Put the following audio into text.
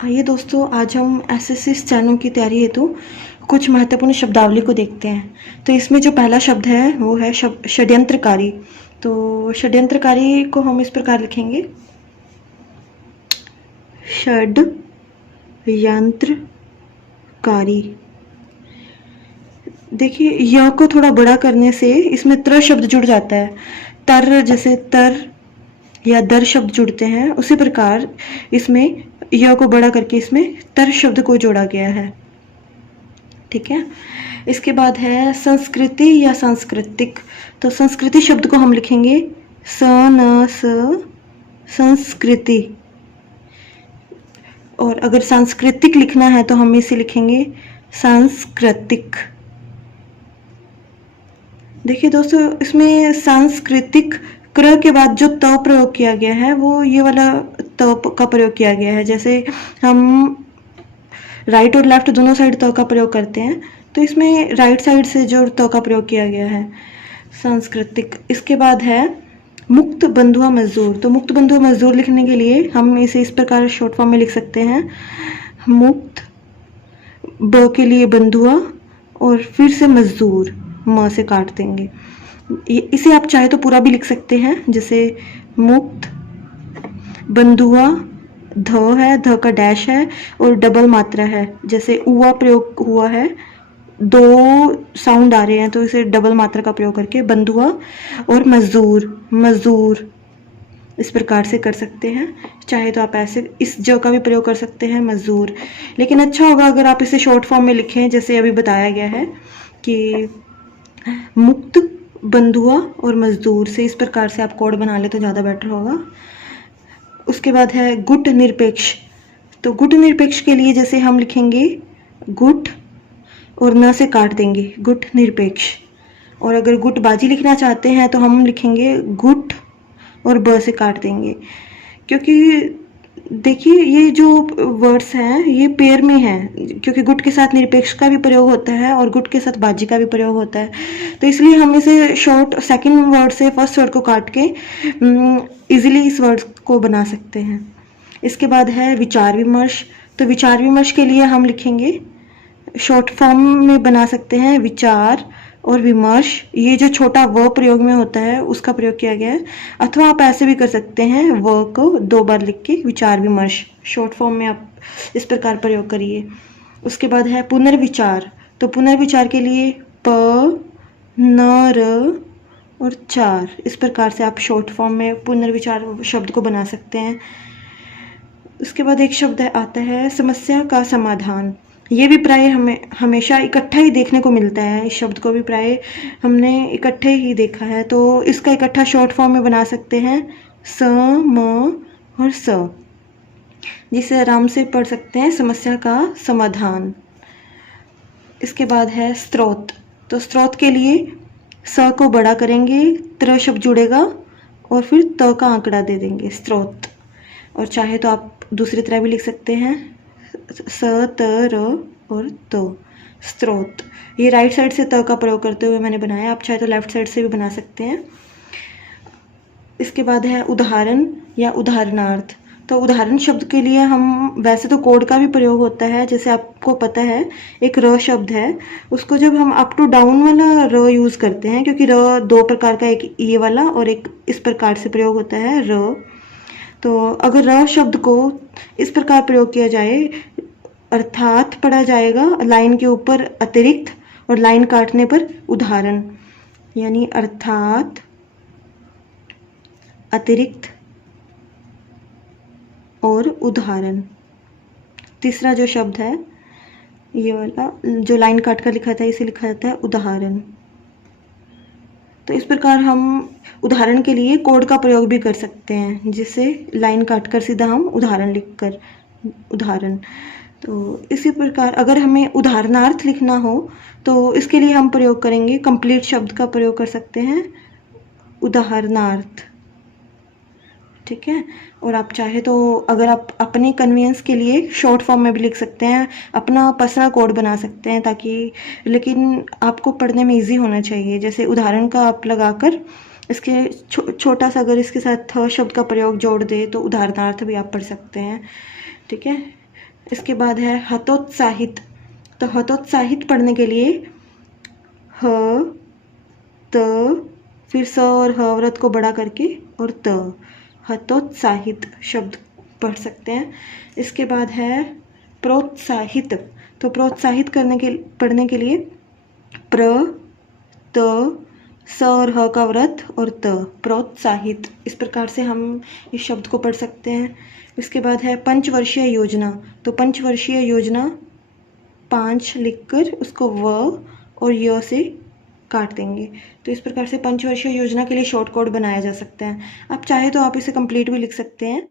आइए दोस्तों, आज हम एसएससी स्टेनो की तैयारी हेतु कुछ महत्वपूर्ण शब्दावली को देखते हैं। तो इसमें जो पहला शब्द है वो है शब्द षड्यंत्रकारी। तो षड्यंत्रकारी को हम इस प्रकार लिखेंगे, षड्यंत्रकारी। देखिए, य को थोड़ा बड़ा करने से इसमें त्र शब्द जुड़ जाता है। तर, जैसे तर या दर शब्द जुड़ते हैं, उसी प्रकार इसमें य को बड़ा करके इसमें तर शब्द को जोड़ा गया है। ठीक है। इसके बाद है संस्कृति या सांस्कृतिक। तो संस्कृति शब्द को हम लिखेंगे स न स, संस्कृति। और अगर सांस्कृतिक लिखना है तो हम इसे लिखेंगे सांस्कृतिक। देखिए दोस्तों, इसमें सांस्कृतिक क्र के बाद जो त प्रयोग किया गया है वो ये वाला त का प्रयोग किया गया है। जैसे हम राइट और लेफ्ट दोनों साइड त का प्रयोग करते हैं, तो इसमें राइट साइड से जो त का प्रयोग किया गया है, सांस्कृतिक। इसके बाद है मुक्त बंधुआ मजदूर। तो मुक्त बंधुआ मजदूर लिखने के लिए हम इसे इस प्रकार शॉर्ट फॉर्म में लिख सकते हैं, मुक्त, ब के लिए बंधुआ और फिर से मजदूर, म से काट देंगे। इसे आप चाहे तो पूरा भी लिख सकते हैं, जैसे मुक्त बंधुआ, ध है, ध का डैश है और डबल मात्रा है। जैसे उआ प्रयोग हुआ है, दो साउंड आ रहे हैं, तो इसे डबल मात्रा का प्रयोग करके बंधुआ और मजदूर, मजदूर इस प्रकार से कर सकते हैं। चाहे तो आप ऐसे इस ज का भी प्रयोग कर सकते हैं, मजदूर। लेकिन अच्छा होगा अगर आप इसे शॉर्ट फॉर्म में लिखें, जैसे अभी बताया गया है कि मुक्त बंधुआ और मजदूर से इस प्रकार से आप कोड बना ले तो ज़्यादा बेटर होगा। उसके बाद है गुट निरपेक्ष। तो गुट निरपेक्ष के लिए जैसे हम लिखेंगे गुट और न से काट देंगे, गुट निरपेक्ष। और अगर गुट बाजी लिखना चाहते हैं तो हम लिखेंगे गुट और ब से काट देंगे, क्योंकि देखिए ये जो वर्ड्स हैं ये पेयर में हैं, क्योंकि गुट के साथ निरपेक्ष का भी प्रयोग होता है और गुट के साथ बाजी का भी प्रयोग होता है। तो इसलिए हम इसे शॉर्ट सेकंड वर्ड से फर्स्ट वर्ड को काट के इजीली इस वर्ड को बना सकते हैं। इसके बाद है विचार विमर्श। तो विचार विमर्श के लिए हम लिखेंगे, शॉर्ट फॉर्म में बना सकते हैं विचार और विमर्श। ये जो छोटा व प्रयोग में होता है उसका प्रयोग किया गया है, अथवा आप ऐसे भी कर सकते हैं, व को 2 बार लिख के विचार विमर्श, शॉर्ट फॉर्म में आप इस प्रकार प्रयोग करिए। उसके बाद है पुनर्विचार। तो पुनर्विचार के लिए प, न, र और चार, इस प्रकार से आप शॉर्ट फॉर्म में पुनर्विचार शब्द को बना सकते हैं। उसके बाद एक शब्द आता है समस्या का समाधान। ये भी प्राय हमें हमेशा इकट्ठा ही देखने को मिलता है। इस शब्द को भी प्राय हमने इकट्ठे ही देखा है, तो इसका इकट्ठा शॉर्ट फॉर्म में बना सकते हैं स, म और स, जिसे आराम से पढ़ सकते हैं, समस्या का समाधान। इसके बाद है स्रोत। तो स्रोत के लिए स को बड़ा करेंगे, त्र शब्द जुड़ेगा और फिर त का आंकड़ा दे देंगे, स्रोत। और चाहे तो आप दूसरी तरह भी लिख सकते हैं, स, त, र और तो, स्रोत। ये राइट साइड से त का प्रयोग करते हुए मैंने बनाया, आप चाहे तो लेफ्ट साइड से भी बना सकते हैं। इसके बाद है उदाहरण या उदाहरणार्थ। तो उदाहरण शब्द के लिए हम वैसे तो कोड का भी प्रयोग होता है, जैसे आपको पता है एक र शब्द है, उसको जब हम अप टू डाउन वाला र यूज़ करते हैं, क्योंकि र 2 प्रकार का, एक ये वाला और एक इस प्रकार से प्रयोग होता है र। तो अगर र शब्द को इस प्रकार प्रयोग किया जाए, अर्थात पढ़ा जाएगा लाइन के ऊपर अतिरिक्त और लाइन काटने पर उदाहरण, यानी अर्थात, अतिरिक्त और उदाहरण। तीसरा जो शब्द है ये वाला जो लाइन काट कर लिखा था, इसे लिखा जाता है उदाहरण। तो इस प्रकार हम उदाहरण के लिए कोड का प्रयोग भी कर सकते हैं, जिससे लाइन काट कर सीधा हम उदाहरण लिख कर, उदाहरण। तो इसी प्रकार अगर हमें उदाहरणार्थ लिखना हो तो इसके लिए हम प्रयोग करेंगे, कंप्लीट शब्द का प्रयोग कर सकते हैं, उदाहरणार्थ। ठीक है। और आप चाहे तो अगर आप अपने कन्वीनियंस के लिए शॉर्ट फॉर्म में भी लिख सकते हैं, अपना पर्सनल कोड बना सकते हैं, ताकि, लेकिन आपको पढ़ने में इजी होना चाहिए। जैसे उदाहरण का आप लगाकर इसके छोटा सा अगर इसके साथ थ शब्द का प्रयोग जोड़ दे तो उदाहरणार्थ भी आप पढ़ सकते हैं। ठीक है। इसके बाद है हतोत्साहित। तो हतोत्साहित पढ़ने के लिए ह त फिर स और ह व्रत को बड़ा करके और त, हतोत्साहित शब्द पढ़ सकते हैं। इसके बाद है प्रोत्साहित। तो प्रोत्साहित पढ़ने के लिए प्र त स और ह का व्रत और त, प्रोत्साहित। इस प्रकार से हम इस शब्द को पढ़ सकते हैं। इसके बाद है पंचवर्षीय योजना। तो पंचवर्षीय योजना 5 लिखकर उसको व और य से काट देंगे। तो इस प्रकार से पंचवर्षीय योजना के लिए शॉर्ट कोड बनाया जा सकता है। आप चाहे तो आप इसे कंप्लीट भी लिख सकते हैं।